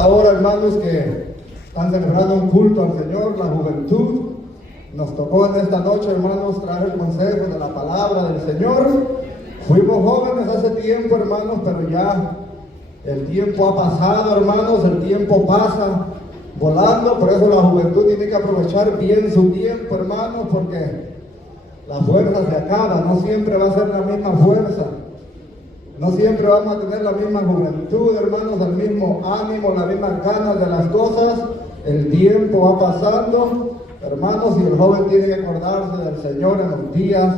esta hora, hermanos, que están celebrando un culto al Señor, la juventud. Nos tocó en esta noche, hermanos, traer el consejo de la palabra del Señor. Fuimos jóvenes hace tiempo, hermanos, pero ya el tiempo ha pasado, hermanos, el tiempo pasa volando. Por eso la juventud tiene que aprovechar bien su tiempo, hermanos, porque la fuerza se acaba, no siempre va a ser la misma fuerza. No siempre vamos a tener la misma juventud, hermanos, el mismo ánimo, las mismas ganas de las cosas. El tiempo va pasando, hermanos, y el joven tiene que acordarse del Señor en los días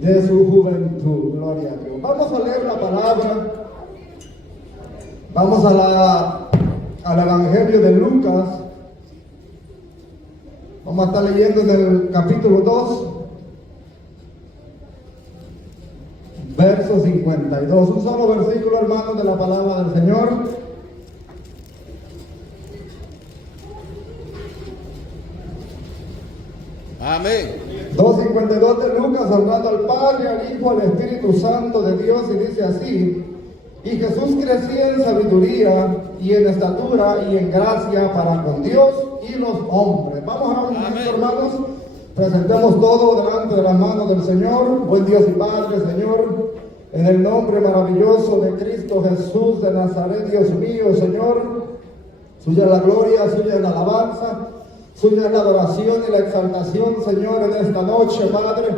de su juventud. Gloria a Dios. Vamos a leer la palabra. Vamos al Evangelio de Lucas. Vamos a estar leyendo en el capítulo 2. Verso 52, un solo versículo, hermanos, de la palabra del Señor. Amén. 2:52 de Lucas, hablando al Padre, al Hijo, al Espíritu Santo de Dios, y dice así: y Jesús crecía en sabiduría y en estatura y en gracia para con Dios y los hombres. Vamos a un momento, hermanos. Presentemos todo delante de las manos del Señor. Buen Dios y Padre, Señor, en el nombre maravilloso de Cristo Jesús de Nazaret, Dios mío, Señor, suya es la gloria, suya es la alabanza, suya es la adoración y la exaltación, Señor, en esta noche, Padre,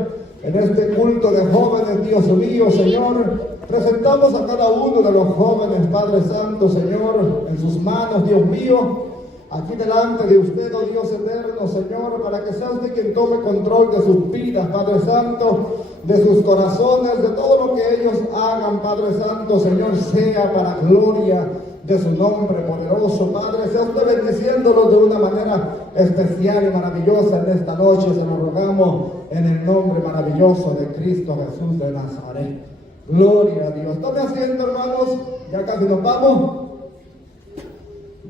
en este culto de jóvenes, Dios mío, Señor. Presentamos a cada uno de los jóvenes, Padre Santo, Señor, en sus manos, Dios mío, aquí delante de usted, oh Dios eterno, Señor, para que sea usted quien tome control de sus vidas, Padre Santo, de sus corazones, de todo lo que ellos hagan, Padre Santo, Señor, sea para gloria de su nombre poderoso, Padre. Sea usted bendiciéndolos de una manera especial y maravillosa en esta noche, se lo rogamos en el nombre maravilloso de Cristo Jesús de Nazaret. Gloria a Dios. Tome asiento, hermanos, ya casi nos vamos.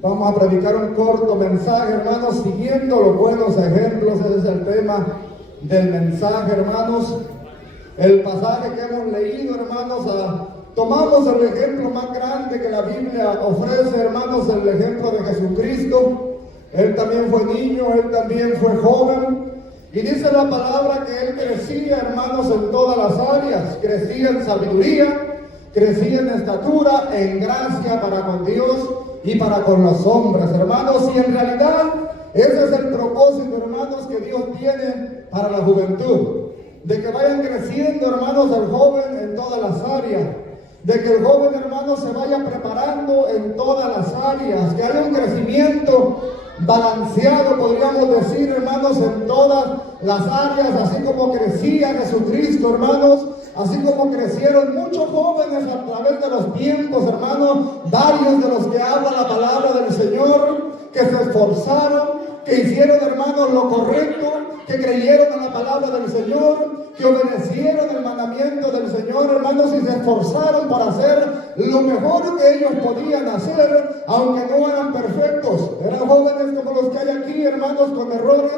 Vamos a predicar un corto mensaje, hermanos, siguiendo los buenos ejemplos. Ese es el tema del mensaje, hermanos. El pasaje que hemos leído, hermanos, tomamos el ejemplo más grande que la Biblia ofrece, hermanos, el ejemplo de Jesucristo. Él también fue niño, él también fue joven. Y dice la palabra que él crecía, hermanos, en todas las áreas. Crecía en sabiduría, crecía en estatura, en gracia para con Dios y para con los hombres, hermanos. Y en realidad ese es el propósito, hermanos, que Dios tiene para la juventud, de que vayan creciendo, hermanos, el joven en todas las áreas, de que el joven, hermanos, se vaya preparando en todas las áreas, que haya un crecimiento balanceado, podríamos decir, hermanos, en todas las áreas, así como crecía Jesucristo, hermanos, así como crecieron muchos jóvenes a través de los tiempos, hermanos, varios de los que habla la palabra del Señor, que se esforzaron, que hicieron, hermanos, lo correcto, que creyeron en la palabra del Señor, que obedecieron el mandamiento del Señor, hermanos, y se esforzaron para hacer lo mejor que ellos podían hacer, aunque no eran perfectos. Eran jóvenes como los que hay aquí, hermanos, con errores,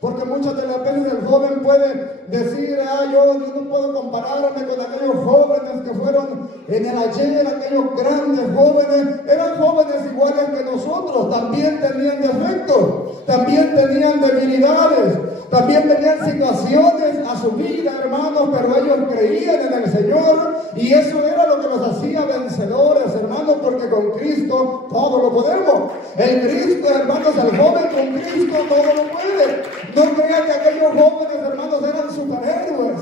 porque muchas de las veces el joven puede decir: yo no puedo compararme con aquellos jóvenes que fueron en el ayer, aquellos grandes jóvenes. Eran jóvenes iguales que nosotros, también tenían defectos, también tenían debilidades, también tenían situaciones a su vida, hermanos, pero ellos creían en el Señor, y eso era lo que los hacía vencedores, hermanos, porque con Cristo todo lo podemos. El Cristo, hermanos, el joven con Cristo todo lo puede. No crean que aquellos jóvenes, hermanos, eran superhéroes,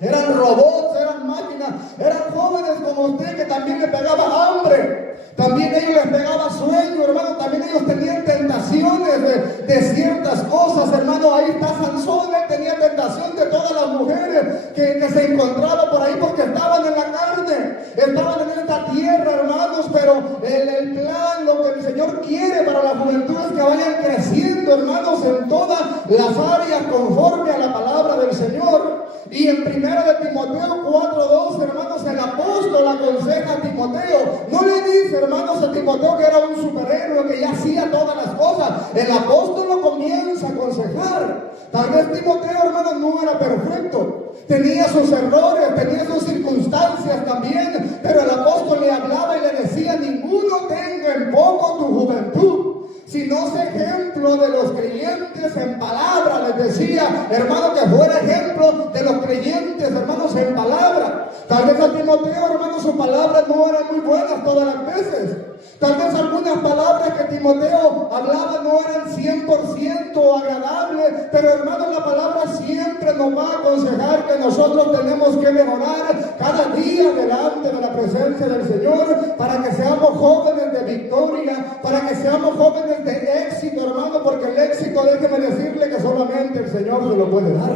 eran robots, eran máquinas, eran jóvenes como usted, que también le pegaba hambre, también ellos les pegaba sueño, hermano, también ellos tenían tentaciones de ciertas cosas, hermano. Ahí está Sansón, él tenía tentación de todas las mujeres que se encontraban por ahí, porque estaban en la carne, estaban en esta tierra, hermanos, pero el plan, lo que el Señor quiere para la juventud es que vayan creciendo, hermanos, en todas las áreas conforme a la palabra del Señor. Y en 1 de Timoteo 4:2, hermanos, el apóstol aconseja a Timoteo. No le dice, hermanos, a Timoteo que era un superhéroe, que ya hacía todas las cosas. El apóstol lo comienza a aconsejar. Tal vez Timoteo, hermanos, no era perfecto. Tenía sus errores, tenía sus circunstancias también. Pero el apóstol le hablaba y le decía: ninguno tenga en poco tu no sé ejemplo de los creyentes en palabra. Les decía, hermano, que fuera ejemplo de los creyentes, hermanos, en palabra. Tal vez a Timoteo, hermano, sus palabras no eran muy buenas todas las veces. Tal vez algunas palabras que Timoteo hablaba no eran 100% agradables, pero hermano, la palabra siempre nos va a aconsejar que nosotros tenemos que mejorar cada día delante de la presencia del Señor, para que seamos jóvenes de victoria, para que seamos jóvenes de éxito, hermano, porque el éxito, déjeme decirle que solamente el Señor se lo puede dar.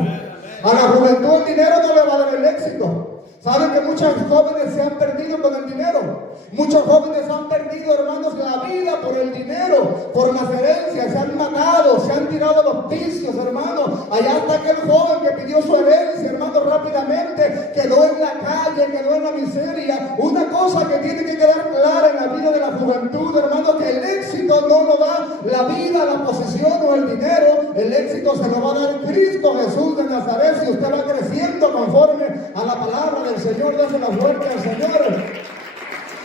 A la juventud el dinero no le va a dar el éxito. Saben que muchos jóvenes se han perdido con el dinero. Muchos jóvenes han perdido, hermanos, la vida por el dinero, por las herencias. Se han matado, se han tirado los vicios, hermanos. Allá está aquel joven que pidió su herencia, hermano, rápidamente quedó en la calle, quedó en la miseria. Una cosa que tiene que quedar clara en la vida de la juventud, hermano, que el éxito no lo da la vida, la posesión o el dinero. El éxito se lo va a dar Cristo Jesús de Nazaret, si usted va creciendo conforme a la palabra del Señor. Dásela fuerte al Señor.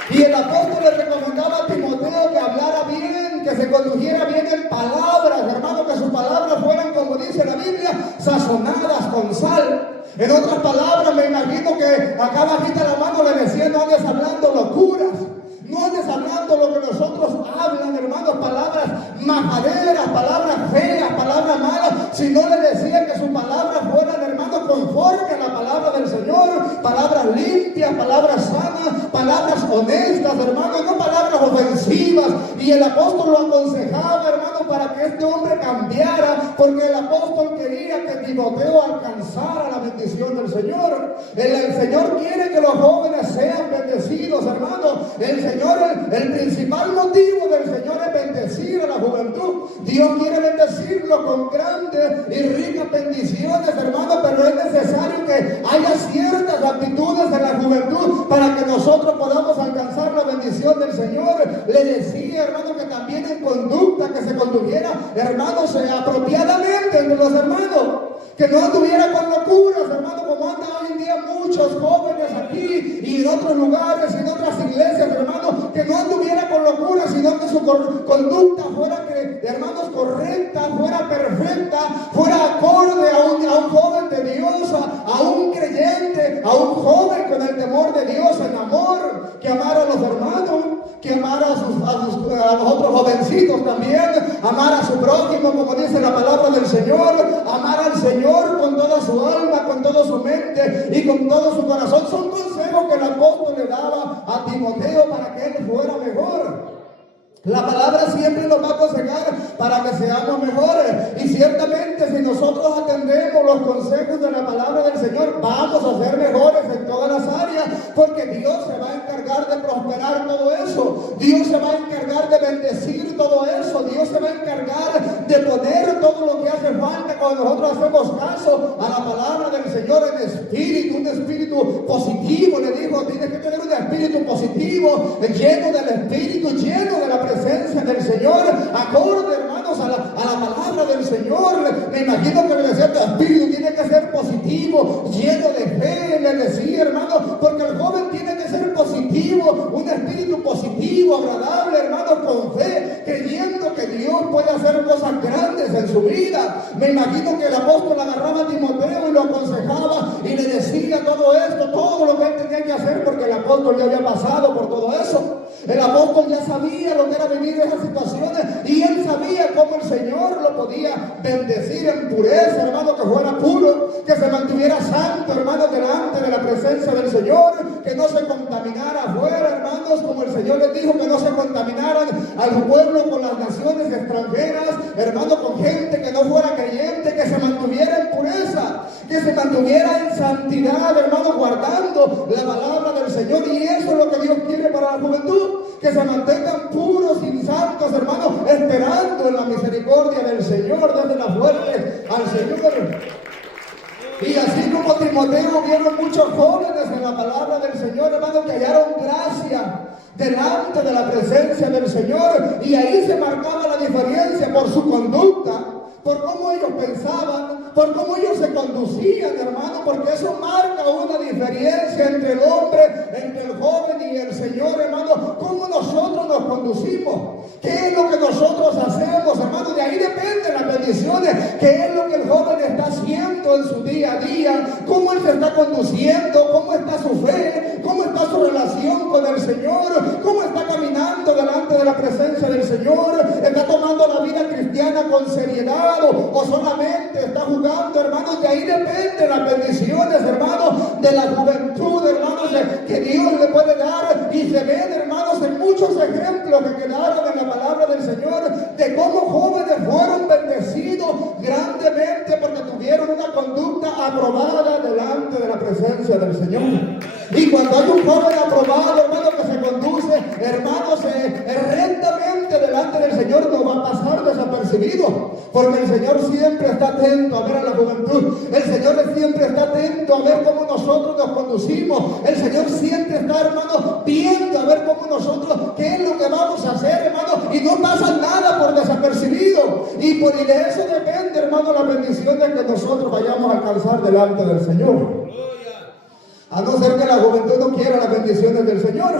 Y el apóstol le recomendaba a Timoteo que hablara bien, que se condujera bien en palabras, hermano, que sus palabras fueran, como dice la Biblia, sazonadas con sal. En otras palabras, me imagino que acá bajita la mano le decía: no andes hablando locuras, no andes hablando lo que nosotros hablan, hermanos, palabras majaderas, palabras feas, palabras malas, sino le decía que sus palabras fueran, hermanos, conforme a la palabra del Señor, palabras limpias, palabras sanas, palabras honestas, hermanos, no palabras ofensivas. Y el apóstol lo aconsejaba, hermanos, para que este hombre cambiara, porque el apóstol quería que Timoteo alcanzara la bendición del Señor. El Señor quiere que los jóvenes sean bendecidos, hermanos. El principal motivo del Señor es bendecir a la juventud. Dios quiere bendecirlo con grandes y ricas bendiciones, hermanos, pero es necesario que haya ciertas actitudes en la juventud para que nosotros podamos alcanzar la bendición del Señor. Le decía, hermano, que también en conducta, que se condujera, hermanos, apropiadamente entre los hermanos, que no anduviera con locuras, hermano, como andan hoy en día muchos jóvenes aquí y en otros lugares y en otras iglesias, hermano, que no anduviera con locuras, sino que su conducta fuera, hermanos, correcta, fuera perfecta, fuera acorde a un joven de Dios, a un creyente, a un joven con el temor de Dios, en amor, que amara a los hermanos, que amara a los otros jovencitos también, amar a su prójimo, como dice la palabra del Señor, amar al Señor con toda su alma, con toda su mente y con todo su corazón. Son consejos que el apóstol le daba a Timoteo para que él fuera mejor. La palabra siempre nos va a aconsejar para que seamos mejores. Y ciertamente, si nosotros atendemos los consejos de la palabra del Señor, vamos a ser mejores en todas las áreas, porque Dios se va a encargar de prosperar todo eso. Dios se va a encargar de bendecir todo eso. Dios se va a encargar de poner todo lo que hace falta cuando nosotros hacemos caso a la palabra del Señor en espíritu, un espíritu positivo. Le dijo, tienes que tener un espíritu positivo, lleno del espíritu, lleno de la presencia del Señor, acorde, hermanos, a la palabra del Señor. Me imagino que le decía, tu espíritu tiene que ser positivo, lleno de fe, le decía, hermano, porque el joven tiene que ser positivo, un espíritu positivo, agradable, hermanos, con fe, creyendo que Dios puede hacer cosas grandes en su vida. Me imagino que el apóstol agarraba a Timoteo y lo aconsejaba y le decía todo esto, todo lo que él tenía que hacer, porque el apóstol ya había pasado por todo eso. El apóstol ya sabía lo que era vivir esas situaciones, y él sabía cómo el Señor lo podía bendecir en pureza, hermano, que fuera puro, que se mantuviera santo, hermano, delante de la presencia del Señor, que no se contaminara afuera, hermanos, como el Señor les dijo, que no se contaminaran al pueblo con las naciones extranjeras, hermano, con gente que no fuera creyente, que se mantuviera en pureza, que se mantuviera en santidad, hermano, guardando la palabra del Señor. Y eso es lo que Dios quiere para la juventud, que se mantengan puros y santos, hermanos, esperando en la misericordia del Señor. Denle la fuerte al Señor. Y así como Timoteo, vieron muchos jóvenes en la palabra del Señor, hermanos, que hallaron gracia delante de la presencia del Señor, y ahí se marcaba la diferencia por su conducta, por cómo ellos pensaban, por cómo ellos se conducían, hermano, porque eso marca una diferencia entre el hombre, entre el joven y el Señor, hermano. Cómo nosotros nos conducimos, qué es lo que nosotros hacemos, vemos, hermanos, de ahí dependen las bendiciones. ¿Qué es lo que el joven está haciendo en su día a día? ¿Cómo él se está conduciendo? ¿Cómo está su fe? ¿Cómo está su relación con el Señor? ¿Cómo está caminando delante de la presencia del Señor? ¿Está tomando la vida cristiana con seriedad o solamente está jugando, hermanos? De ahí dependen las bendiciones, hermanos, de la juventud, hermanos, que Dios le puede dar. Y se ven, hermanos, en muchos ejemplos que quedaron en la palabra del Señor de cómo jóvenes fueron bendecidos grandemente porque tuvieron una conducta aprobada delante de la presencia del Señor. Y cuando hay un joven aprobado, hermano, que se conduce, hermanos, rectamente delante del Señor, no va a pasar desapercibido, porque el Señor siempre está atento a ver a la juventud. El Señor siempre está atento a ver cómo nosotros nos conducimos. El Señor siempre está, hermano, viendo a ver cómo nosotros, qué es lo que vamos a hacer, hermano, y no pasa nada por desapercibido. Y de eso depende, hermano, la bendición de que nosotros vayamos a alcanzar delante del Señor. A no ser que la juventud no quiera las bendiciones del Señor.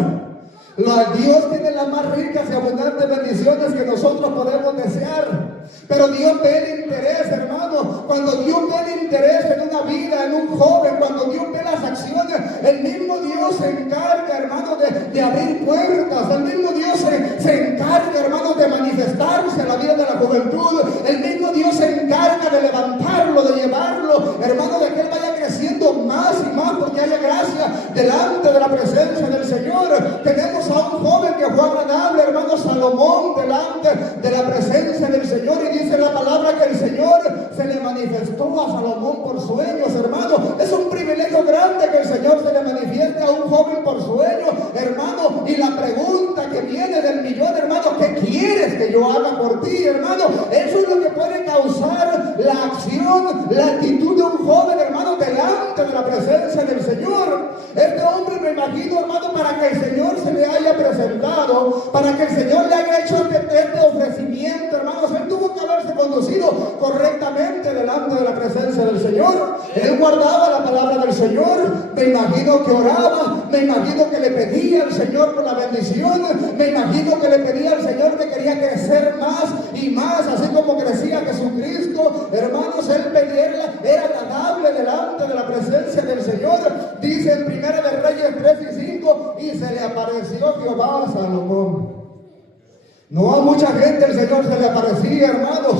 Dios tiene las más ricas y abundantes bendiciones que nosotros podemos desear. Pero Dios ve el interés, hermano. Cuando Dios ve el interés en una vida, en un joven, cuando Dios ve las acciones, el mismo Dios se encarga, hermano, de abrir puertas. El mismo Dios se encarga, hermano, de manifestarse en la vida de la juventud. El mismo Dios se encarga de levantarlo, de llevarlo, hermano, de que él vaya creciendo más y más, porque haya gracia delante de la presencia del Señor. Tenemos a un joven que fue agradable, hermano, Salomón, delante de la presencia del Señor. Y dice la palabra que el Señor se le manifestó a Salomón por sueños, hermano. Es un privilegio grande que el Señor se le manifieste a un joven por sueños, hermano. Y la pregunta que viene del millón, hermano, ¿qué quieres que yo haga por ti, hermano? Eso es lo que puede causar la acción, la actitud de un joven, hermano, delante de la presencia del Señor. Este hombre, me imagino, hermano, para que el Señor se le haya presentado, para que el Señor le haya hecho este ofrecimiento, hermanos, él tuvo que haberse conducido correctamente delante de la presencia del Señor. Él guardaba la palabra del Señor. Me imagino que oraba, me imagino que le pedía al Señor por la bendición, me imagino que le pedía al Señor que quería crecer más y más, así como crecía Jesucristo. Hermanos, él pedía, era agradable delante de la presencia del Señor. Dice en Primera de Reyes 3 y 5, y se le apareció Jehová a Salomón. No a mucha gente el Señor se le aparecía, hermanos.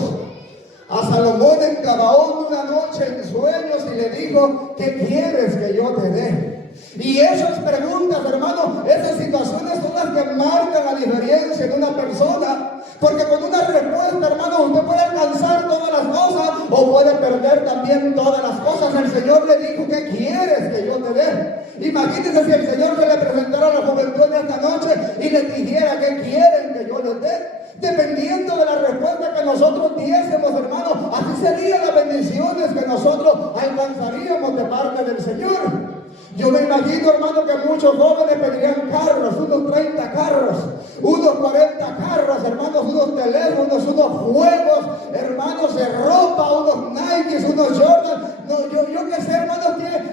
A Salomón en Gabaón una noche en sueños y le dijo: ¿qué quieres que yo te dé? Y esas preguntas, hermano, esas situaciones son las que marcan la diferencia en una persona. Porque con una respuesta, hermano, usted puede alcanzar todas las cosas o puede perder también todas las cosas. El Señor le dijo: ¿qué quieres que yo te dé? Imagínense si el Señor se le presentara a la juventud en esta noche y les dijera: ¿qué quieren que yo les dé? Dependiendo de la respuesta que nosotros diésemos, hermano, así serían las bendiciones que nosotros alcanzaríamos de parte del Señor. Yo me imagino, hermano, que muchos jóvenes pedirían carros, unos 30 carros, unos 40 carros, hermanos, unos teléfonos, unos juegos, hermanos, de ropa, unos Nikes, unos Jordan. No, yo que sé, hermanos,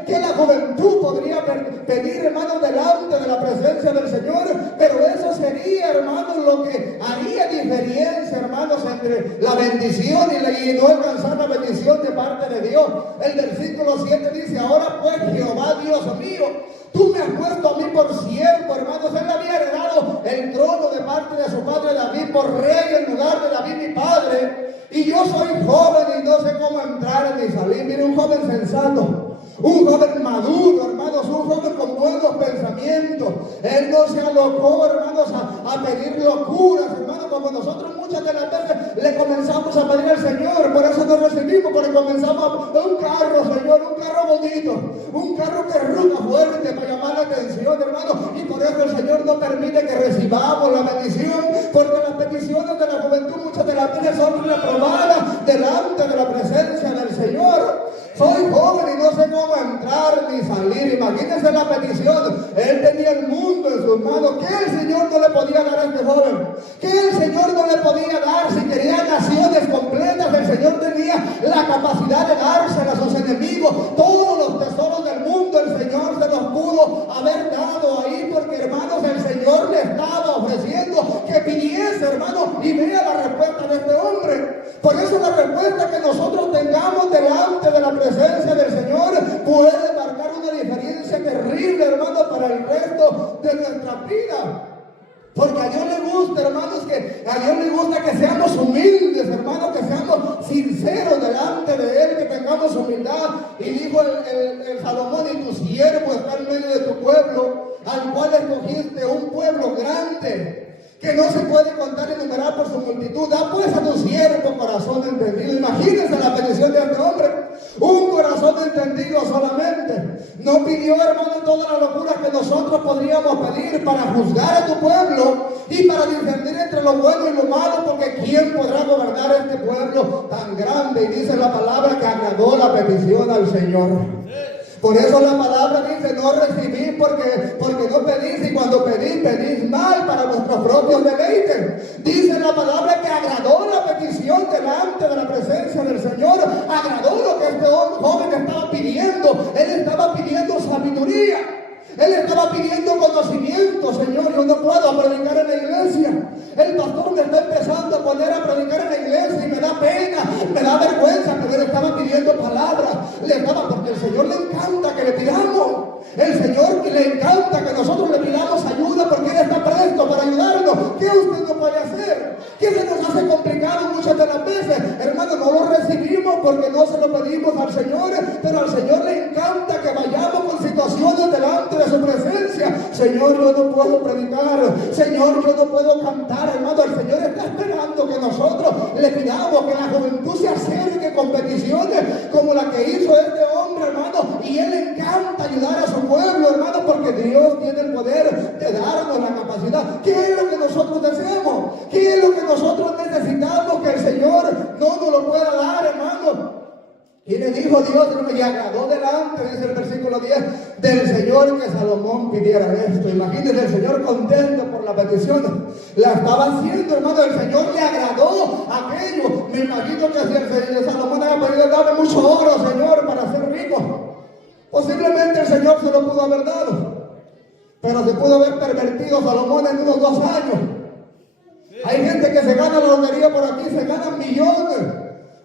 que la juventud podría pedir, hermanos, delante de la presencia del Señor. Pero eso sería, hermanos, lo que haría diferencia, hermanos, entre la bendición y no alcanzar la bendición de parte de Dios. El versículo 7 dice: ahora pues, Jehová Dios mío, tú me has puesto a mí por siervo, hermanos. Él había heredado el trono de parte de su padre David por rey en lugar de David mi padre. Y yo soy joven y no sé cómo entrar ni salir. Mire, un joven sensato, un joven maduro, hermanos, un joven con buenos pensamientos. Él no se alocó, hermanos, a pedir locuras, hermanos, como nosotros muchas de las veces le comenzamos a pedir al Señor. Por eso no recibimos, porque comenzamos un carro, Señor, un carro bonito, un carro que ruja fuerte para llamar la atención, hermanos. Y por eso el Señor no permite que recibamos la bendición, porque las peticiones de la juventud muchas de las veces son reprobadas delante de la presencia del Señor. Soy joven y no sé cómo entrar ni salir. Imagínense la petición. Él tenía el mundo en sus manos. ¿Qué el Señor no le podía dar a este joven? ¿Qué el Señor no le podía dar? Si quería naciones completas, el Señor tenía la capacidad de dárselas a sus enemigos. Todos los tesoros del mundo el Señor se los pudo haber dado ahí, porque, hermanos, el Señor le estaba ofreciendo que pidiese, hermanos, y vea la respuesta de este nuestra vida. Porque a Dios le gusta, hermanos, que a Dios le gusta que seamos humildes, hermanos, que seamos sinceros delante de Él, que tengamos humildad. Y dijo el Salomón: y tu siervo está en medio de tu pueblo, al cual escogiste, un pueblo grande, que no se puede contar y enumerar por su multitud. Da pues a tu siervo corazón entendido. Imagínense la petición de este hombre: un corazón entendido solamente. No pidió, hermano, toda la locura que nosotros podríamos pedir para juzgar a tu pueblo y para discernir entre lo bueno y lo malo, porque ¿quién podrá gobernar este pueblo tan grande? Y dice la palabra que agradó la petición al Señor. Por eso la palabra dice: no recibí porque no pedís, y cuando pedís mal para vuestros propios deleites. Dice la palabra que agradó la petición delante de la presencia del Señor. Agradó lo que este joven estaba pidiendo. Él estaba pidiendo sabiduría. Él estaba pidiendo conocimiento. Señor, yo no puedo predicar en la iglesia. El pastor me está empezando a poner a predicar en la iglesia y me da pena, me da vergüenza, pero él estaba pidiendo palabras. Porque el Señor le encanta que le pidamos. El Señor le encanta que nosotros le pidamos ayuda, porque Él está presto para ayudarnos. ¿Qué usted no puede hacer? ¿Qué se nos hace complicado muchas de las veces? Hermano, no lo recibimos porque no se lo pedimos al Señor, pero al Señor le encanta que vayamos con situaciones delante de su presencia. Señor, yo no puedo predicar. Señor, yo no puedo cantar. Hermano, el Señor está esperando que nosotros le pidamos, que la juventud se acerque con peticiones como la que hizo este hombre, hermano. Y Él le encanta ayudar a su pueblo, hermano, porque Dios tiene el poder de darnos la capacidad. ¿Qué es lo que nosotros deseamos? ¿Qué es lo que nosotros necesitamos que el Señor no nos lo pueda dar, hermano? Y le dijo Dios, hermano, y agradó delante, dice el versículo 10, del Señor que Salomón pidiera esto. Imagínense, el Señor contento por la petición. La estaba haciendo, hermano. El Señor le agradó aquello. Me imagino que si el Señor Salomón había pedido darle mucho oro, Señor, para ser rico, posiblemente el Señor se lo pudo haber dado, pero se pudo haber pervertido Salomón en unos 2 años. Hay gente que se gana la lotería por aquí, se ganan millones,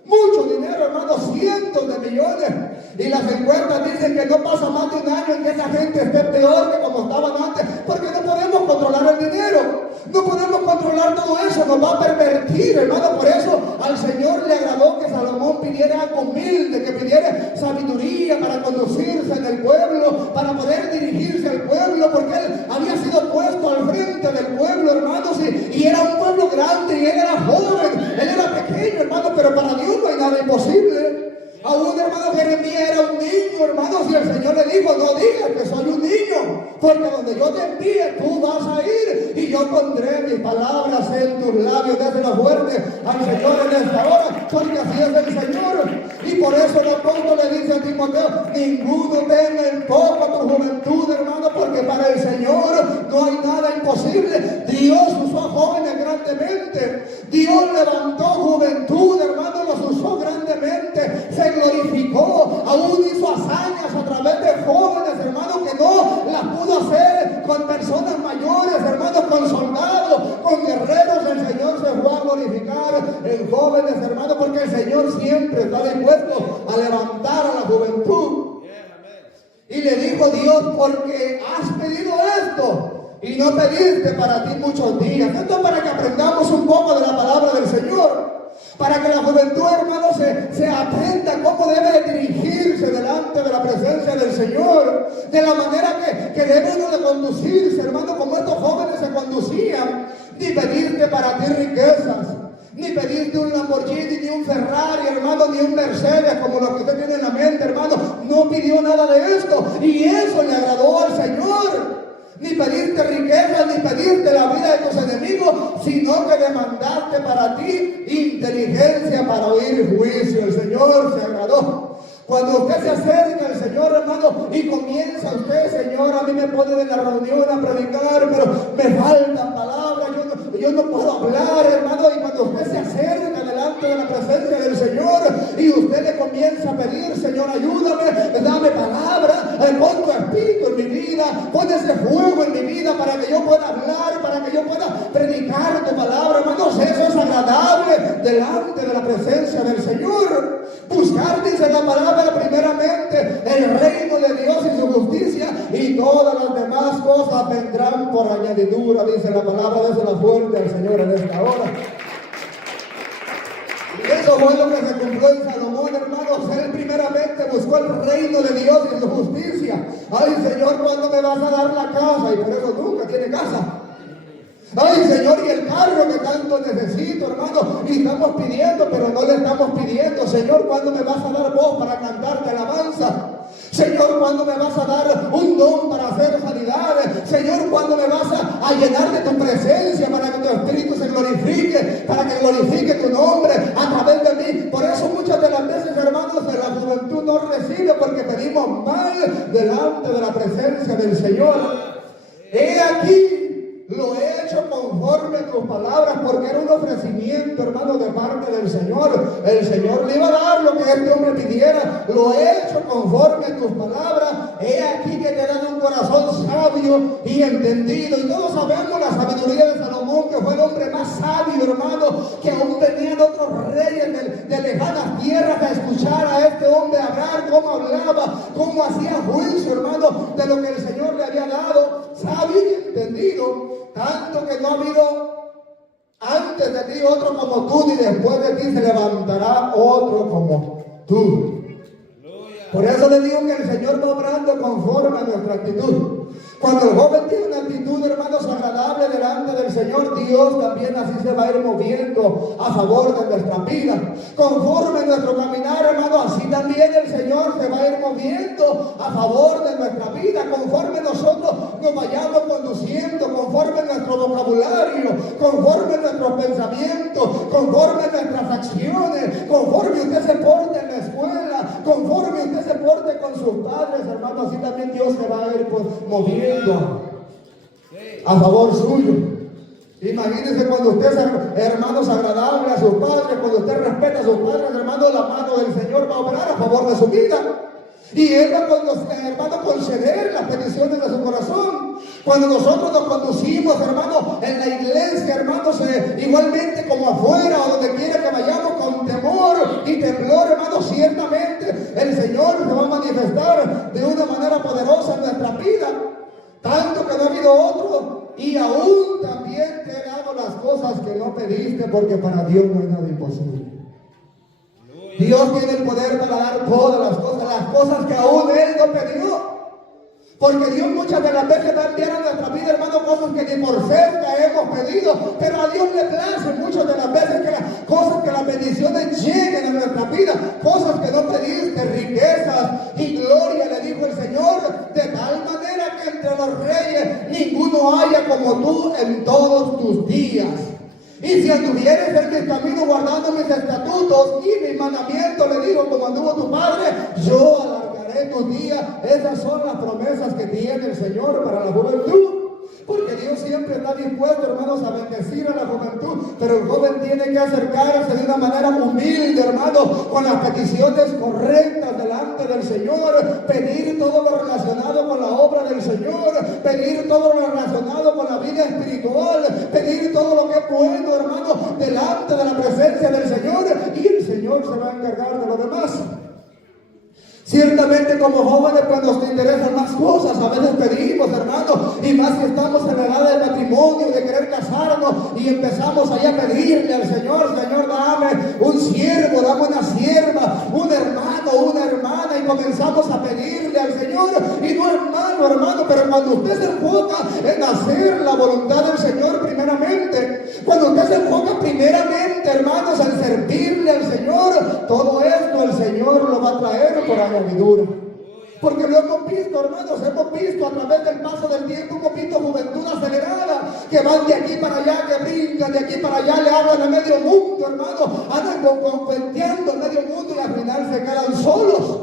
mucho dinero, hermano, cientos de millones. Y las encuestas dicen que no pasa más de 1 año en que esa gente esté peor que como estaban antes, porque no podemos controlar el dinero. No podemos controlar todo eso, nos va a pervertir, hermano. Por eso al Señor le agradó que Salomón pidiera algo humilde, que pidiera sabiduría para conducirse en el pueblo, para poder dirigirse al pueblo, porque él había sido puesto al frente del pueblo, hermanos, y era un pueblo grande, y él era joven, él era pequeño, hermano, pero para Dios no hay nada imposible. Aún, hermano, Jeremías era un niño, hermano, y el Señor le dijo: no digas que soy un niño, porque donde yo te envíe, tú vas a ir, y yo pondré mis palabras en tus labios. Dáselo fuerte al Señor en esta hora, porque así es el Señor. Y por eso el apóstol le dice a Timoteo: ninguno tenga en poco tu juventud, hermano, porque para el Señor no hay nada imposible. Dios usó a jóvenes grandemente. Dios levantó juventud, hermano, los usó grandemente. Se glorificó, aún hizo hazañas a través de jóvenes, hermanos, que no las pudo hacer con personas mayores, hermanos, con soldados, con guerreros. El Señor se fue a glorificar en jóvenes, hermanos, porque el Señor siempre está dispuesto a levantar a la juventud. Y le dijo Dios: porque has pedido esto y no pediste para ti muchos días. Esto es para que aprendamos un poco de la palabra del Señor. Para que la juventud, hermano, se aprenda cómo debe dirigirse delante de la presencia del Señor, de la manera que debe uno de conducirse, hermano, como estos jóvenes se conducían. Ni pedirte para ti riquezas, ni pedirte un Lamborghini, ni un Ferrari, hermano, ni un Mercedes, como lo que usted tiene en la mente, hermano. No pidió nada de esto, y eso le agradó al Señor. Ni pedirte riqueza, ni pedirte la vida de tus enemigos, sino que demandaste para ti inteligencia para oír juicio. El Señor se agradó. Cuando usted se acerca al Señor, hermano, y comienza usted: Señor, a mí me ponen en la reunión a predicar, pero me faltan palabras, yo no puedo hablar, hermano. Y cuando usted se acerca delante de la presencia del Señor y usted le comienza a pedir: Señor, ayúdame, dame palabra, pon tu espíritu en mi vida, pon ese fuego en mi vida para que yo pueda hablar, para que yo pueda predicar tu palabra, hermanos. Eso es agradable delante de la presencia del Señor. Buscar, dice la palabra, primeramente el reino de Dios y su justicia, y todas las demás cosas vendrán por añadidura, dice la palabra. Désela fuerte al Señor en esta hora. Eso fue lo que se cumplió en Salomón, hermanos. Él primeramente buscó el reino de Dios y su justicia. Ay, Señor, ¿cuándo me vas a dar la casa? Y por eso nunca tiene casa. Ay, Señor, y el carro que tanto necesito, hermano, y estamos pidiendo, pero no le estamos pidiendo. Señor, ¿cuándo me vas a dar voz para cantarte alabanza? Señor, ¿cuándo me vas a dar un don para hacer sanidades? Señor, ¿cuándo me vas a llenar de tu presencia para que tu Espíritu se glorifique, para que glorifique tu nombre a través de mí? Por eso muchas de las veces, hermanos, de la juventud no recibe, porque pedimos mal delante de la presencia del Señor. He aquí, lo he hecho conforme a tus palabras, porque era un ofrecimiento, hermano, de parte del Señor. El Señor le iba a dar lo que este hombre pidiera. Lo he hecho conforme a tus palabras. He aquí que te he dado un corazón sabio y entendido. Y todos sabemos la sabiduría de Salomón, que fue el hombre más sabio, hermano, que aún venían otros reyes de lejanas tierras a escuchar a este hombre hablar, cómo hablaba, cómo hacía juicio, hermano, de lo que el Señor le había dado, sabio y entendido. Tanto que no ha habido antes de ti otro como tú, ni después de ti se levantará otro como tú. Por eso le digo que el Señor va obrando conforme a nuestra actitud. Cuando el joven tiene una actitud, hermanos, agradable delante del Señor, Dios también así se va a ir moviendo a favor de nuestra vida. Conforme a nuestro caminar, hermanos, así también el Señor se va a ir moviendo a favor de nuestra vida. Conforme nosotros nos vayamos conduciendo, conforme nuestro vocabulario, conforme nuestros pensamientos, conforme nuestras acciones, conforme usted se porte en la escuela, conforme usted se porte con sus padres, hermanos, así también Dios se va a ir moviendo a favor suyo. Imagínense cuando usted es, hermanos, agradable a sus padres, cuando usted respeta a sus padres, hermanos, la mano del Señor va a obrar a favor de su vida. Y Él va a, hermano, conceder las peticiones de su corazón. Cuando nosotros nos conducimos, hermano, en la iglesia, hermanos, igualmente como afuera o donde quiera que vayamos, con temor y temblor, hermanos, ciertamente el Señor se va a manifestar de una manera poderosa en nuestra vida. Tanto que no ha habido otro, y aún también te he dado las cosas que no pediste, porque para Dios no hay nada imposible. Dios tiene el poder para dar todas las cosas que aún Él no pidió. Porque Dios muchas de las veces va a enviar a nuestra vida, hermano, cosas que ni por cerca hemos pedido. Pero a Dios le place muchas de las veces que las cosas, que las bendiciones lleguen a nuestra vida. Cosas que no pediste, riquezas y gloria, le dijo el Señor. De tal manera que entre los reyes ninguno haya como tú en todos tus días. Y si anduvieres en mis caminos guardando mis estatutos y mis mandamientos, le digo, como anduvo tu padre, yo alargaré tus días. Esas son las promesas que tiene el Señor para la juventud. Porque Dios siempre está dispuesto, hermanos, a bendecir a la juventud. Pero el joven tiene que acercarse de una manera humilde, hermano, con las peticiones correctas delante del Señor. Pedir todo lo relacionado con la obra del Señor. Pedir todo lo relacionado con la vida espiritual. Pedir todo lo que es bueno, hermano, delante de la presencia del Señor. Y el Señor se va a encargar de lo demás. Ciertamente como jóvenes, cuando nos interesan más cosas, a veces pedimos, hermanos, y más si estamos en la edad del matrimonio, de querer casarnos, y empezamos allá a pedirle al Señor, Señor, dame un siervo, dame una sierva, un hermano, una hermana, y comenzamos a pedirle al Señor, y no hermano, pero cuando usted se enfoca en hacer la voluntad del Señor primeramente, cuando usted se enfoca primeramente, hermanos, en servirle al Señor, todo esto el Señor lo va a traer por añadidura. Porque lo hemos visto, hermanos, hemos visto a través del paso del tiempo, hemos visto juventud acelerada, que van de aquí para allá, que brincan de aquí para allá, le hablan a medio mundo, hermanos, andan concuenteando a medio mundo y al final se quedan solos.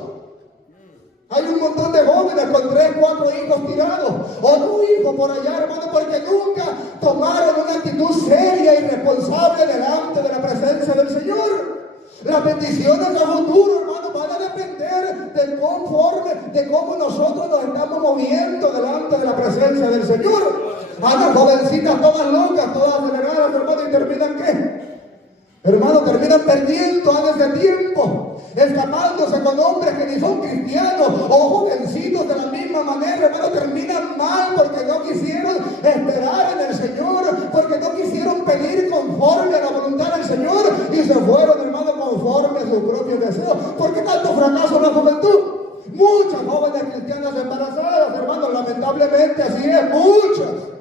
Hay un montón de jóvenes con 3, 4 hijos tirados, otro hijo por allá, hermano, porque nunca tomaron una actitud seria y responsable delante de la presencia del Señor. Las bendiciones del futuro, hermano, van a depender de cómo nosotros nos estamos moviendo delante de la presencia del Señor. Andan jovencitas todas locas, todas aceleradas, hermano, y terminan ¿qué? Hermano, terminan perdiendo antes de tiempo, escapándose con hombres que ni son cristianos, o jovencitos de la misma manera, hermano, terminan mal porque no quisieron esperar Muchas jóvenes cristianas embarazadas, hermanos, lamentablemente así es, muchas.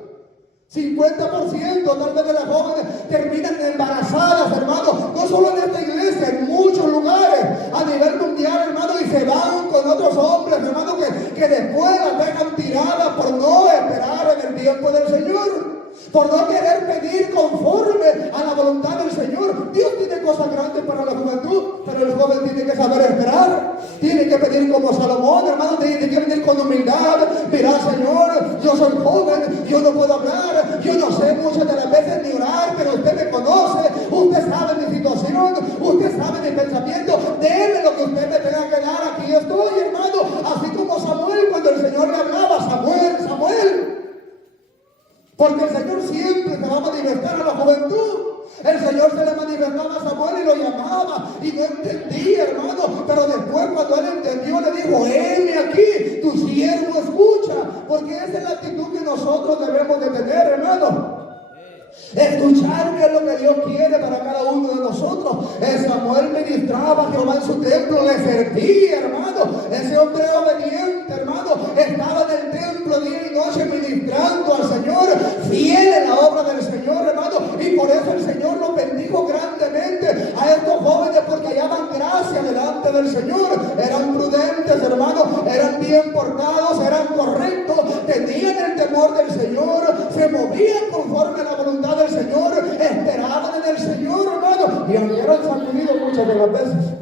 50% tal vez de las jóvenes terminan embarazadas, hermano, no solo en esta iglesia, en muchos lugares a nivel mundial, hermano, y se van con otros hombres, hermano, que después las dejan tiradas por no esperar en el tiempo del Señor, por no querer pedir conforme a la voluntad del Señor. Dios tiene cosas grandes para la juventud, pero el joven tiene que saber esperar, tiene que pedir como Salomón, hermano, tiene que venir con humildad. Mira, Señor, yo soy joven, yo no puedo hablar, yo no sé muchas de las veces ni orar, pero usted me conoce, usted sabe mi situación, usted sabe mi pensamiento, déme lo que usted me tenga que dar, aquí estoy, hermano, así como Samuel, cuando el Señor le hablaba, Samuel, Samuel. Porque el Señor siempre se va a manifestar a la juventud. El Señor se le manifestaba a Samuel y lo llamaba y no entendía, hermano, pero después cuando él entendió le dijo: heme aquí, tu siervo escucha, porque esa es la actitud que nosotros debemos de tener, hermano. Escuchar qué es lo que Dios quiere para cada uno de nosotros. Samuel ministraba a Jehová en su templo, le servía, hermano. Ese hombre obediente, hermano, estaba en el templo día y noche ministrando al Señor, fiel en la obra del Señor, hermano. Y por eso el Señor lo bendijo grandemente a estos jóvenes, porque hallaban gracia delante del Señor. Eran prudentes, hermano, eran bien portados, eran correctos, tenían el temor del Señor, se movían conforme a la voluntad del Señor, esperaban en el Señor, hermano, y aunque eran sacudidos muchas de las veces,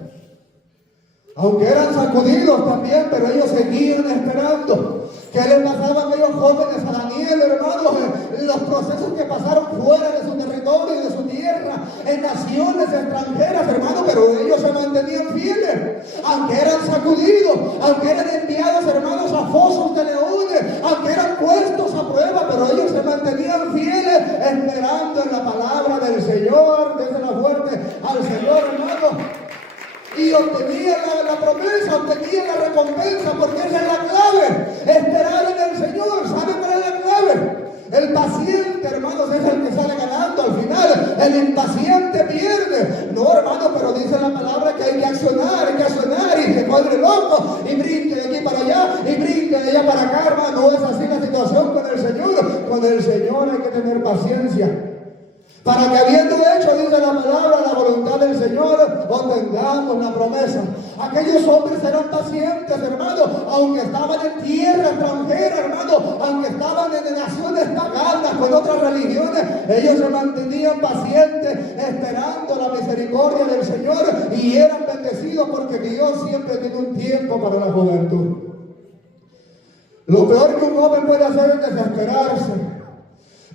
aunque eran sacudidos también, pero ellos seguían esperando. ¿Qué le pasaba a aquellos jóvenes, a Daniel, hermanos? Los procesos que pasaron fuera de su territorio y de su tierra, en naciones extranjeras, hermanos, pero ellos se mantenían fieles, aunque eran sacudidos, aunque eran enviados, hermanos, a fosos de leones, aunque eran puestos a prueba, pero ellos se mantenían fieles, esperando en la palabra del Señor. Desde la fuerte al Señor, hermanos. Y obtenían la promesa, obtenían la recompensa, porque esa es la clave, esperar en el Señor. ¿Sabe cuál es la clave? El paciente, hermanos, es el que sale ganando al final. El impaciente pierde. No, hermano, pero dice la palabra que hay que accionar, y se cuadre loco, y brinque de aquí para allá, y brinque de allá para acá, hermano. No es así la situación con el Señor. Con el Señor hay que tener paciencia, para que habiendo hecho, dice la palabra, la voluntad del Señor, obtengamos la promesa. Aquellos hombres eran pacientes, hermano, aunque estaban en tierra extranjera, hermano, aunque estaban en naciones paganas, con otras religiones, ellos se mantenían pacientes, esperando la misericordia del Señor, y eran bendecidos, porque Dios siempre tiene un tiempo para la juventud. Lo peor que un joven puede hacer es desesperarse.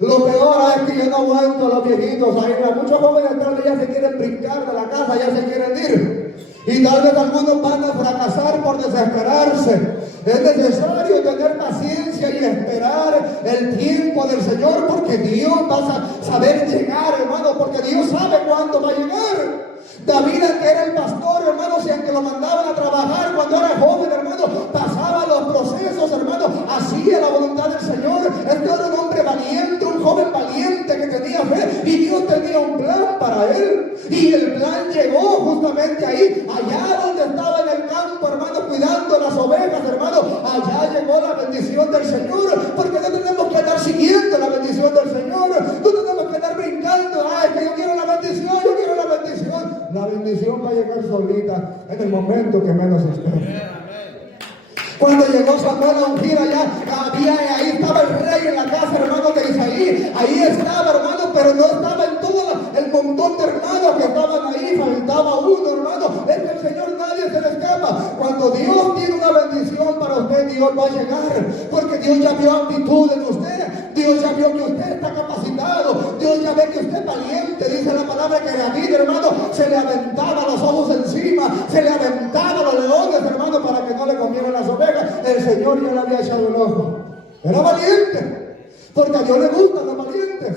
Lo peor es que yo no aguanto a los viejitos ahí. Muchos jóvenes tal vez ya se quieren brincar de la casa, ya se quieren ir. Y tal vez algunos van a fracasar por desesperarse. Es necesario tener paciencia y esperar el tiempo del Señor, porque Dios va a saber llegar, hermano, porque Dios sabe cuándo va a llegar. David, que era el pastor, hermano, si aunque lo mandaban a trabajar cuando era joven, hermano, pasaba los procesos, hermano, hacía la voluntad del Señor. Este era un hombre valiente, un joven valiente que tenía fe, y Dios tenía un plan para él. Y el plan llegó justamente ahí, allá donde estaba en el campo, hermano, cuidando las ovejas, hermano. Allá llegó la bendición del Señor, porque no tenemos que andar siguiendo la bendición del Señor, no tenemos que andar brincando. Es que yo quiero la bendición, yo quiero la bendición. La bendición va a llegar solita en el momento que menos espera. Cuando llegó Samuel a ungir allá, ahí estaba el rey en la casa, hermano, de Isaí. Ahí estaba, hermano, pero no estaba en todo el montón de hermanos que estaban ahí. Faltaba uno, hermano. Es que el Señor nadie se le escapa. Cuando Dios tiene una bendición para usted, Dios va a llegar. Porque Dios ya vio actitud en usted. Dios ya vio que usted está capacitado. Dios ya ve que usted es valiente. Dice la palabra que David, hermano, se le aventaba los ojos encima. Se le aventaba los leones, hermano, para que no le comieran las ovejas. El Señor ya le había echado el ojo. Era valiente, porque a Dios le gustan los valientes.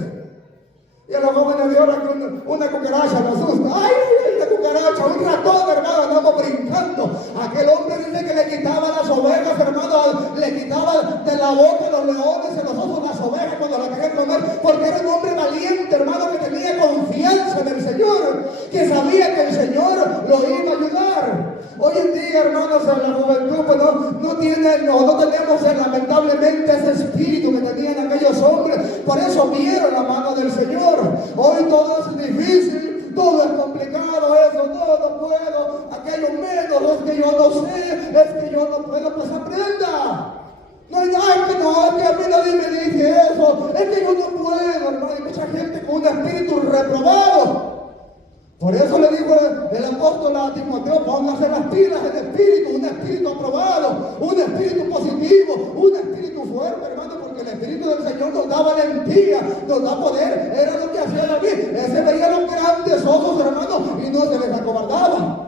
Y a los jóvenes de ahora que una cucaracha nos asusta. ¡Ay, una cucaracha! Un ratón, hermano, andamos brincando. Aquel hombre dice que le quitaba las ovejas, hermano, le quitaba de la boca los leones, en los ojos las ovejas cuando la querían comer, porque era un hombre valiente, hermano, que tenía confianza en el Señor, que sabía que el Señor lo iba a ayudar. Hoy en día, hermanos, en la juventud pues no tenemos lamentablemente ese espíritu que tenían aquellos hombres. Por eso vieron la mano del Señor. Hoy todo es difícil, todo es complicado, eso, todo no puedo, aquello menos, es que yo no sé, es que yo no puedo, pues aprenda. No hay nada que no, es que a mí nadie me dice eso, es que yo no puedo, hermano. Hay mucha gente con un espíritu reprobado. Por eso le dijo el apóstol a Timoteo: póngase las pilas en espíritu, un espíritu aprobado, un espíritu positivo, un espíritu fuerte, hermano, porque el espíritu del Señor nos da valentía, nos da poder. Era lo que hacía David. Ese veía los grandes ojos, hermano, y no se les acobardaba.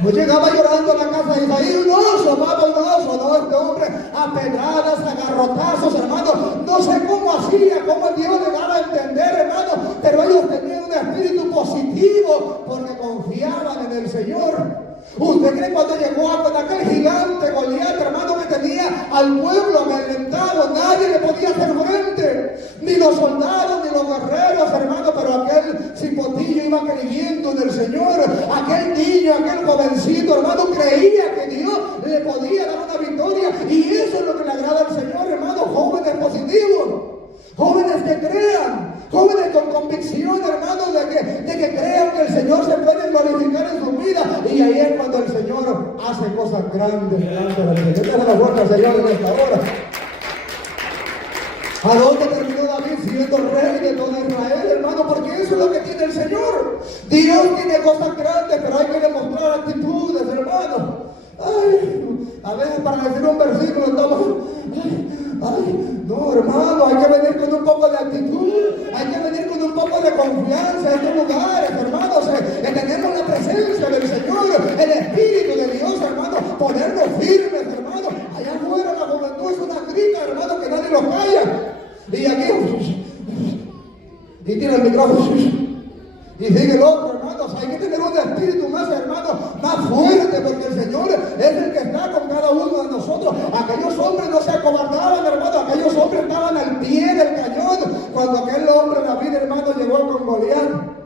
No llegaba llorando a la casa de Isaí, un oso, no, este hombre a pedradas, a garrotazos, hermano. No sé cómo hacía, cómo Dios le daba a entender, hermano, pero ellos tenían un espíritu positivo porque confiaban en el Señor. ¿Usted cree cuando llegó con aquel gigante Goliat, hermano, que tenía al pueblo amedrentado? Nadie le podía hacer frente, ni los soldados, ni los guerreros, hermano, pero aquel cipotillo iba creyendo en el Señor. Aquel niño, aquel jovencito, hermano, creía que Dios le podía dar una victoria, y eso es lo que le agrada al Señor, hermano. Jóvenes positivos, jóvenes que crean, jóvenes con convicción, hermano, de que crean que el Señor se puede glorificar en su vida. Y ahí es cuando el Señor hace cosas grandes delante del Señor. Déjame la fuerza al Señor en esta hora. ¿A dónde terminó David siendo rey de todo Israel, hermano? Porque eso es lo que tiene el Señor. Dios tiene cosas grandes, pero hay que demostrar actitudes, hermano. Ay, a veces para decir un versículo estamos... no, hermano, hay que venir con un poco de actitud, hay que venir con un poco de confianza a estos lugares, hermanos. Tenemos la presencia del Señor, el Espíritu de Dios, hermano. Ponernos firmes, hermano. Allá afuera la juventud es una grita, hermano, que nadie los calla. Y aquí, y tira el micrófono, y sigue el otro, hermanos. Hay que tener un espíritu más, hermano, más fuerte, porque el Señor es el que está con cada uno de nosotros. Aquellos hombres no se acobardaban, hermano. Aquellos hombres estaban al pie del cañón cuando aquel hombre David, hermano, llegó con Goliat.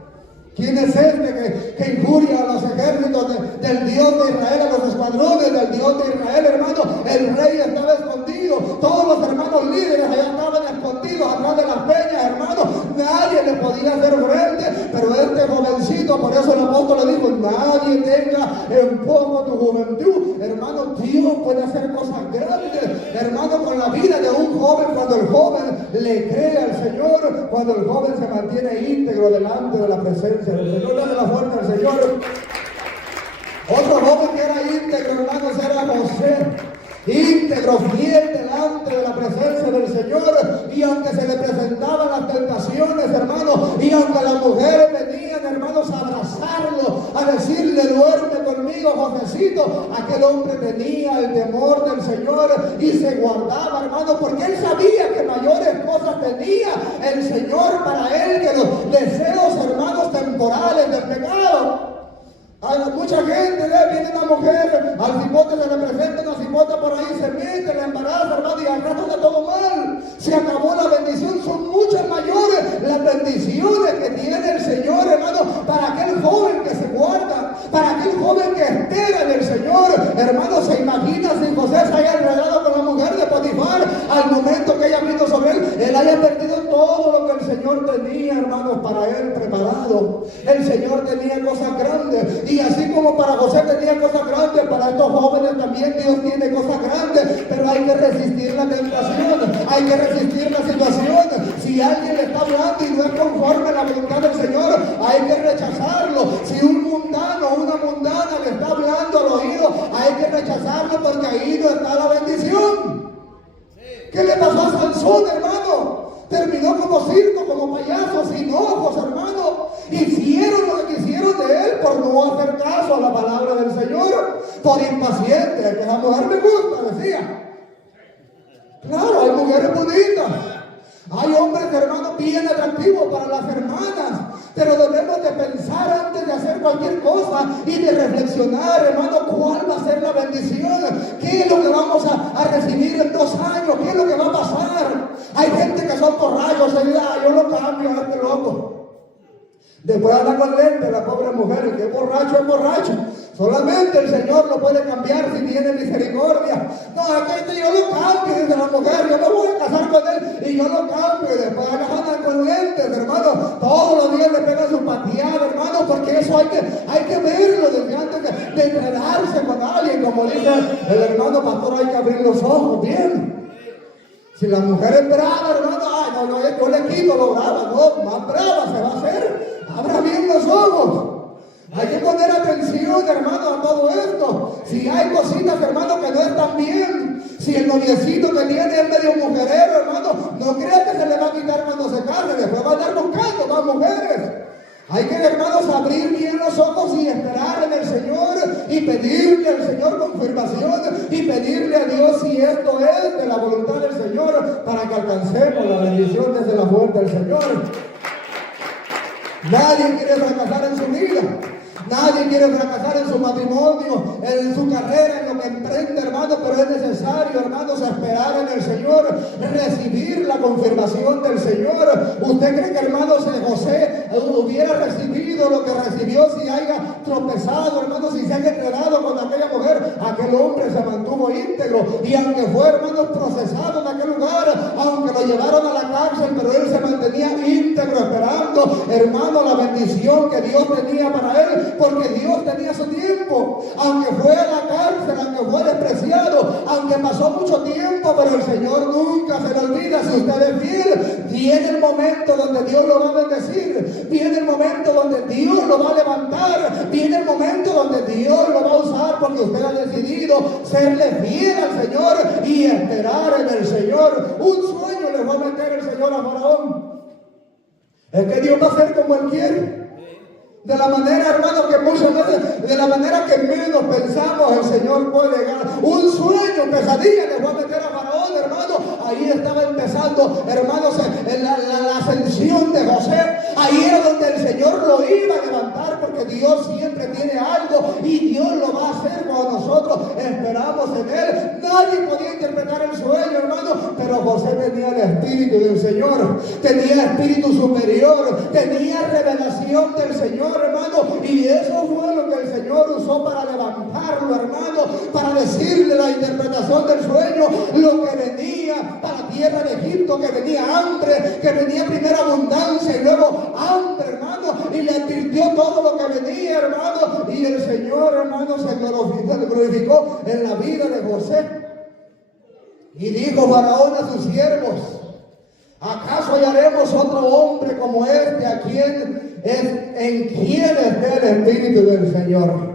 ¿Quién es este que injuria a los ejércitos del Dios de Israel, a los escuadrones del Dios de Israel, hermano? El rey estaba escondido, todos los hermanos líderes allá estaban escondidos atrás de las peñas, hermano. Nadie le podía hacer frente, pero este jovencito, por eso el apóstol le dijo: nadie tenga en poco tu juventud. Hermano, Dios puede hacer cosas grandes, hermano, con la vida de un joven, cuando el joven le cree al Señor, cuando el joven se mantiene íntegro delante de la presencia del Señor. Dale la fuerza al Señor. Otro joven que era íntegro, hermanos, era José. Íntegro, fiel delante de la presencia del Señor. Y aunque se le presentaban las tentaciones, hermanos, y aunque las mujeres venían, hermanos, a abrazarlo, a decirle: duerme conmigo, Josecito, aquel hombre tenía el temor del Señor y se guardaba, hermano, porque él sabía que mayores cosas tenía el Señor para él que los deseos, hermanos, temporales del pecado. Hay mucha gente, viene una mujer, al cipote se le presenta una cipota por ahí, se mete, la embaraza, hermano, y al rato está todo mal. Se acabó la bendición. Son muchas mayores las bendiciones que tiene el Señor, hermano, para aquel joven que se guarda, para aquel joven que espera en el Señor. Hermano, se imagina si José se haya enredado con la mujer de Potifar al momento que ella vino sobre él haya perdido todo lo que el Señor tenía, hermanos, para él preparado. El Señor tenía cosas grandes. Y así como para José tenía cosas grandes, para estos jóvenes también Dios tiene cosas grandes. Pero hay que resistir la tentación, hay que resistir la situación. Si alguien le está hablando y no es conforme a la voluntad del Señor, hay que rechazarlo. Si un mundano o una mundana le está hablando al oído, hay que rechazarlo, porque ahí no está la bendición. ¿Qué le pasó a Sansón, hermano? Terminó como circo, como payaso, sin ojos, hermano. Hicieron lo que quisieron de él por no hacer caso a la palabra del Señor, por impaciente. Que la mujer me gusta, decía. Claro, hay mujeres bonitas, hay hombres, hermanos, bien atractivos para las hermanas, pero debemos de pensar antes de hacer cualquier cosa y de reflexionar, hermano, cuál va a ser la bendición, qué es lo que vamos a recibir en 2 años, qué es lo que va a pasar. Hay gente que son borrachos, yo lo cambio a este loco. Después anda con lente la pobre mujer, que es borracho, Solamente el Señor lo puede cambiar si tiene misericordia. No, es que yo lo cambio, dice la mujer, yo me voy a casar con él y yo lo cambio. Y después andan con lentes, hermano. Todos los días le pegan su pateada, hermano, porque eso hay que verlo desde antes de enredarse con alguien. Como dice el hermano pastor, hay que abrir los ojos bien. Si la mujer es brava, hermano, yo le quito lo brava, no, más brava se va a hacer. Abra bien los ojos. Hay que poner atención, hermano, a todo esto. Si hay cositas, hermano, que no están bien, si el noviecito que tiene es medio mujerero, hermano, no crea que se le va a quitar cuando se case, después va a andar buscando más mujeres. Hay que, hermanos, abrir bien los ojos y esperar en el Señor y pedirle al Señor confirmación y pedirle a Dios si esto es de la voluntad del Señor para que alcancemos la bendición desde la fuente del Señor. Nadie quiere fracasar en su vida. Nadie quiere fracasar en su matrimonio, en su carrera, en lo que emprende, hermano, pero es necesario, hermanos, esperar en el Señor, recibir la confirmación del Señor. ¿Usted cree que, hermanos, José hubiera recibido lo que recibió si haya tropezado, hermanos, si se haya enredado con aquella mujer? Aquel hombre se mantuvo íntegro y aunque fue, hermanos, procesado en aquel lugar, aunque lo llevaron a la cárcel, pero él se mantenía íntegro esperando, hermano, la bendición que Dios tenía para él. Porque Dios tenía su tiempo, aunque fue a la cárcel, aunque fue despreciado, aunque pasó mucho tiempo, pero el Señor nunca se le olvida. Si usted es fiel, viene el momento donde Dios lo va a bendecir, viene el momento donde Dios lo va a levantar, viene el momento donde Dios lo va a usar, porque usted ha decidido serle fiel al Señor y esperar en el Señor. Un sueño le va a meter el Señor a Faraón. Es que Dios va a hacer como Él quiere. De la manera, hermano, que muchas veces, de la manera que menos pensamos, el Señor puede llegar. Un sueño, pesadilla, le voy a meter a Faraón, hermano. Ahí estaba empezando, hermanos, la ascensión de José. Ahí era donde el Señor lo iba a levantar, porque Dios siempre tiene algo y Dios lo va a hacer cuando nosotros esperamos en Él. Nadie podía interpretar el sueño, hermano, pero José tenía el Espíritu del Señor, tenía el Espíritu superior, tenía revelación del Señor, hermano, y eso fue lo que el Señor usó para levantarlo, hermano, para decirle la interpretación del sueño, lo que venía para la tierra de Egipto, que venía hambre, que venía primero abundancia y luego hambre, hermano, y le advirtió todo lo que venía, hermano, y el Señor, hermano, se glorificó en la vida de José. Y dijo Faraón a sus siervos: ¿acaso hallaremos otro hombre como este en quien esté el Espíritu del Señor?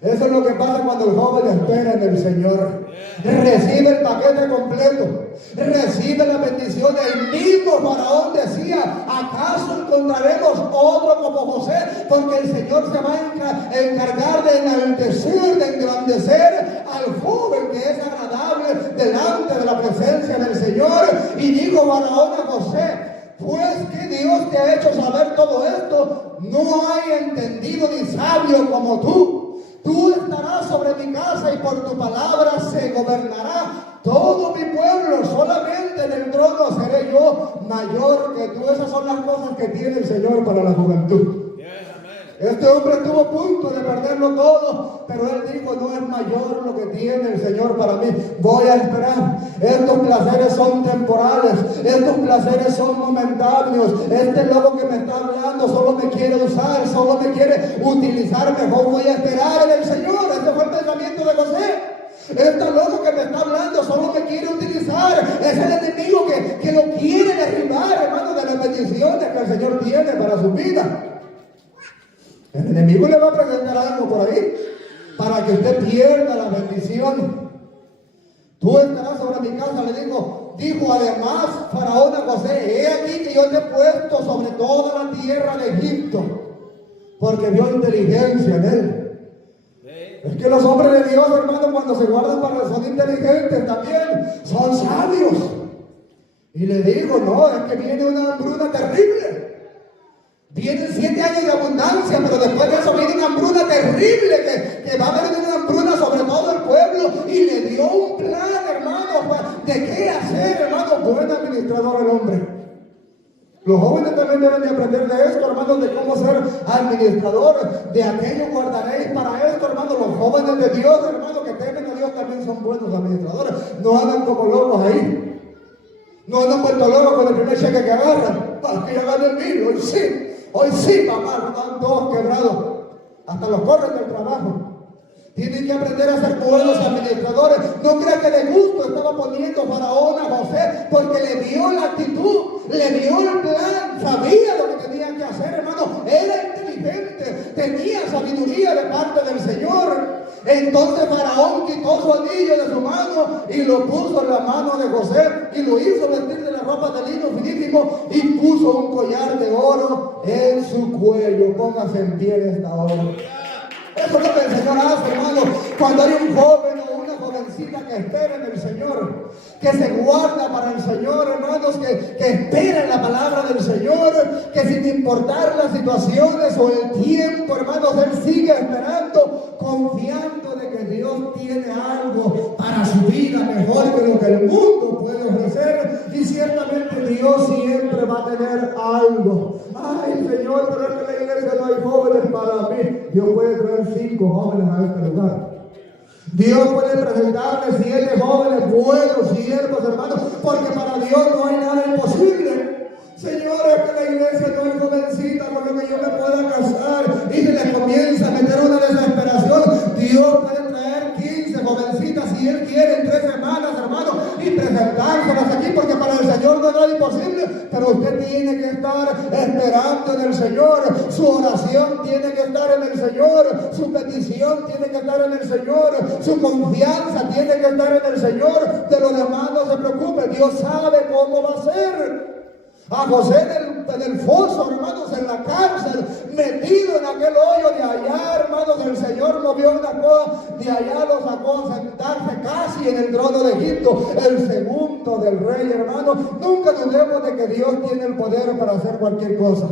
Eso es lo que pasa cuando el joven espera en el Señor. Recibe el paquete completo, recibe la bendición. El mismo Faraón decía: ¿acaso encontraremos otro como José? Porque el Señor se va a encargar de enaltecer, de engrandecer al joven que es agradable delante de la presencia del Señor. Y dijo Faraón a José: pues que Dios te ha hecho saber todo esto, no hay entendido ni sabio como tú. Tú estarás sobre mi casa y por tu palabra se gobernará todo mi pueblo. Solamente en el trono seré yo mayor que tú. Esas son las cosas que tiene el Señor para la juventud. Este hombre estuvo a punto de perderlo todo, pero él dijo: no es mayor lo que tiene el Señor para mí. Voy a esperar. Estos placeres son temporales, estos placeres son momentáneos. Este loco que me está hablando solo me quiere usar, solo me quiere utilizar. Mejor voy a esperar en el Señor. Este fue el pensamiento de José. Este loco que me está hablando solo me quiere utilizar. Es el enemigo que lo quiere derribar, hermano, de las bendiciones que el Señor tiene para su vida. El enemigo le va a presentar algo por ahí para que usted pierda la bendición. Tú estarás sobre mi casa, le dijo además Faraón a José: he aquí que yo te he puesto sobre toda la tierra de Egipto, porque vio inteligencia en él. Es que los hombres de Dios, hermano, cuando se guardan para son inteligentes también, son sabios. Y le dijo: no, es que viene una hambruna terrible. Vienen 7 años de abundancia, pero después de eso viene una hambruna terrible, que va a haber una hambruna sobre todo el pueblo. Y le dio un plan, hermano, de qué hacer, hermano. Buen administrador el hombre. Los jóvenes también deben de aprender de esto, hermanos, de cómo ser administradores. De aquello guardaréis para esto, hermanos. Los jóvenes de Dios, hermanos, que temen a Dios también son buenos administradores. No andan como locos ahí. No andan vuelto locos con el primer cheque que agarran. Para que ya ganen 1000. Hoy sí, papá, están todos quebrados. Hasta los corren del trabajo. Tienen que aprender a ser buenos administradores. No crea que de gusto estaba poniendo Faraón a José, porque le dio la actitud, le dio el plan, sabía lo que tenía que hacer, hermano. Era inteligente, tenía sabiduría de parte del Señor. Entonces Faraón quitó su anillo de su mano y lo puso en la mano de José y lo hizo vestir de la ropa de lino finísimo y puso un collar de oro en su cuello. Póngase en pie en esta hora. Eso es lo que el Señor hace, hermano. Cuando hay un joven o una jovencita que espera en el Señor, que se guarda para el Señor, hermanos, que espera en la palabra del Señor, que sin importar las situaciones o el tiempo, hermanos, él sigue esperando, confiando de que Dios tiene algo para su vida mejor que lo que el mundo puede ofrecer. Y ciertamente Dios siempre va a tener algo. Ay, Señor, pero es que en la iglesia no hay jóvenes para mí. Dios puede traer 5 jóvenes a este lugar. Dios puede presentarle 7 jóvenes buenos, siervos, hermanos, porque para Dios no hay nada imposible. Señor, es que en la iglesia no hay jovencita con la que yo me pueda casar y se le comienza a meter una desesperación. Dios puede traer 15 jovencitas si Él quiere en 3 semanas, hermano, y presentárselas aquí, porque para el Señor no es nada imposible. Pero usted tiene que estar esperando en el Señor. Su oración tiene que estar en el Señor. Su petición tiene que estar en el Señor. Su confianza tiene que estar en el Señor. De lo demás no se preocupe. Dios sabe cómo va a ser. A José en el foso, hermanos, en la cárcel, metido en aquel hoyo de allá, hermanos, el Señor movió una cosa, de allá lo sacó a sentarse casi en el trono de Egipto, el segundo del rey, hermanos. Nunca dudemos de que Dios tiene el poder para hacer cualquier cosa.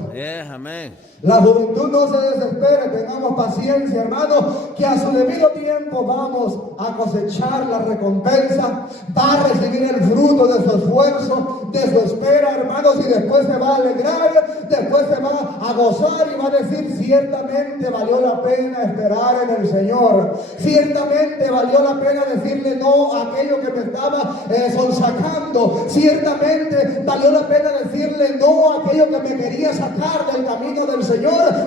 Amén. La juventud no se desespere, tengamos paciencia, hermanos, que a su debido tiempo vamos a cosechar la recompensa, va a recibir el fruto de su esfuerzo, de su espera, hermanos, y después se va a alegrar, después se va a gozar y va a decir: ciertamente valió la pena esperar en el Señor, ciertamente valió la pena decirle no a aquello que me estaba sonsacando, ciertamente valió la pena decirle no a aquello que me quería sacar del camino del Señor.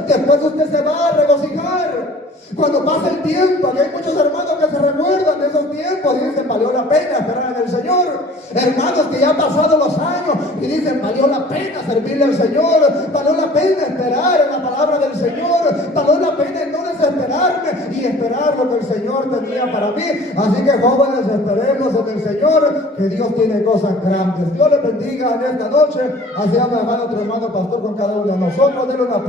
Después usted se va a regocijar. Cuando pasa el tiempo, que hay muchos hermanos que se recuerdan de esos tiempos y dicen: valió la pena esperar en el Señor. Hermanos que ya han pasado los años y dicen: valió la pena servirle al Señor, valió la pena esperar en la palabra del Señor, valió la pena no desesperarme y esperar lo que el Señor tenía para mí. Así que, jóvenes, esperemos en el Señor, que Dios tiene cosas grandes. Dios les bendiga en esta noche. Así ama, hermano, otro hermano pastor con cada uno de nosotros. Denle una